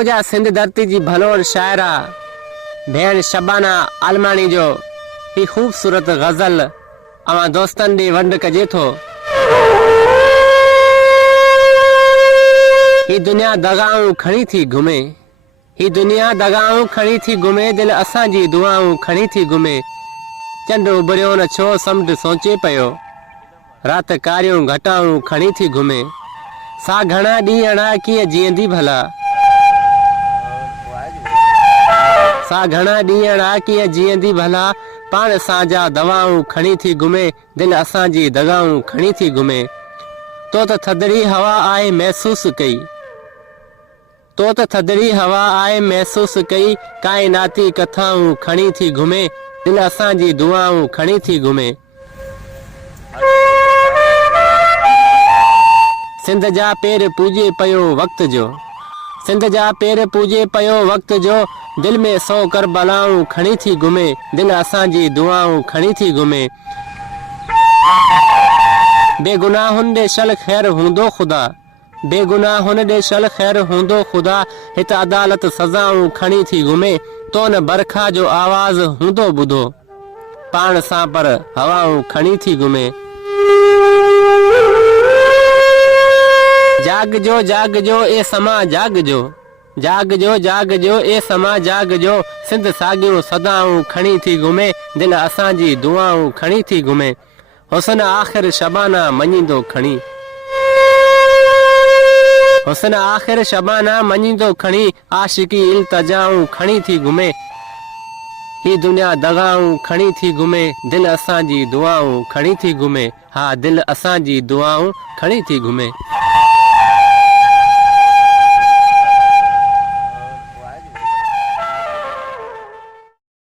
मुझा सिंध धरती जी भलोड़ शायरा भेण शबाना आलमानी जो ही खूबसूरत गज़ल अवा दोस्तन ॾे वंड कजे थो। ही दुनिया दगाऊं खणी थी घुमे, ही दुनिया दगाऊं खणी थी घुमे, दिल असांजी दुआऊं खणी थी घुमे। चंड उभरियो न छो समुंड सोचे पियो, रात कारियूं घटाऊं खणी थी घुमे। सा घणा ॾींहं अड़ा कीअं जीअंदी भला, सा घणा ॾींहं अड़ा कीअं जीअंदी भला, पाण सां दवाऊं खणी थी घुमे, दिल असांजी दगाऊं खणी थी घुमे। तो त थदड़ी हवा आहे महसूस कई, तो त थदड़ी हवा आहे महसूस कई, काइनाती कथाऊं खणी थी घुमे, दिल असांजी दुआऊं खणी थी घुमे। सिंध जा पेर पूजे पयो वक्त जो, सिंध जा पेर पूजे पयो वक्त जो, दिल में सौ करबलाऊं खणी थी घुमे, दिल असांजी दुआऊं खणी थी घुमे। बेगुनाहुन ॾे शल ख़ैर हूंदो ख़ुदा, बेगुनाहुन ॾे शल ख़ैर हूंदो ख़ुदा, हित अदालत सज़ाऊं खणी थी घुमे, तो न बरखा जो आवाज़ हूंदो ॿुधो, पाण सां पर हवाऊं खणी थी घुमे। जागजो ए समा जागजो, जागजो जागजो ए समा जागजो, सिंध साॻियूं सदाऊं खणी थी घुमे, दिल असांजी दुआऊं खणी थी घुमे। हुसन आख़िर शबाना मञींदो खणी, हुसन आख़िर शबाना मञींदो खणी, आशिकी इल्तजाऊं खणी थी घुमे। ही दुनिया दगाऊं खणी थी घुमे, दिल असांजी दुआऊं खणी थी घुमे। हा दिल असांजी दुआऊं खणी थी घुमे।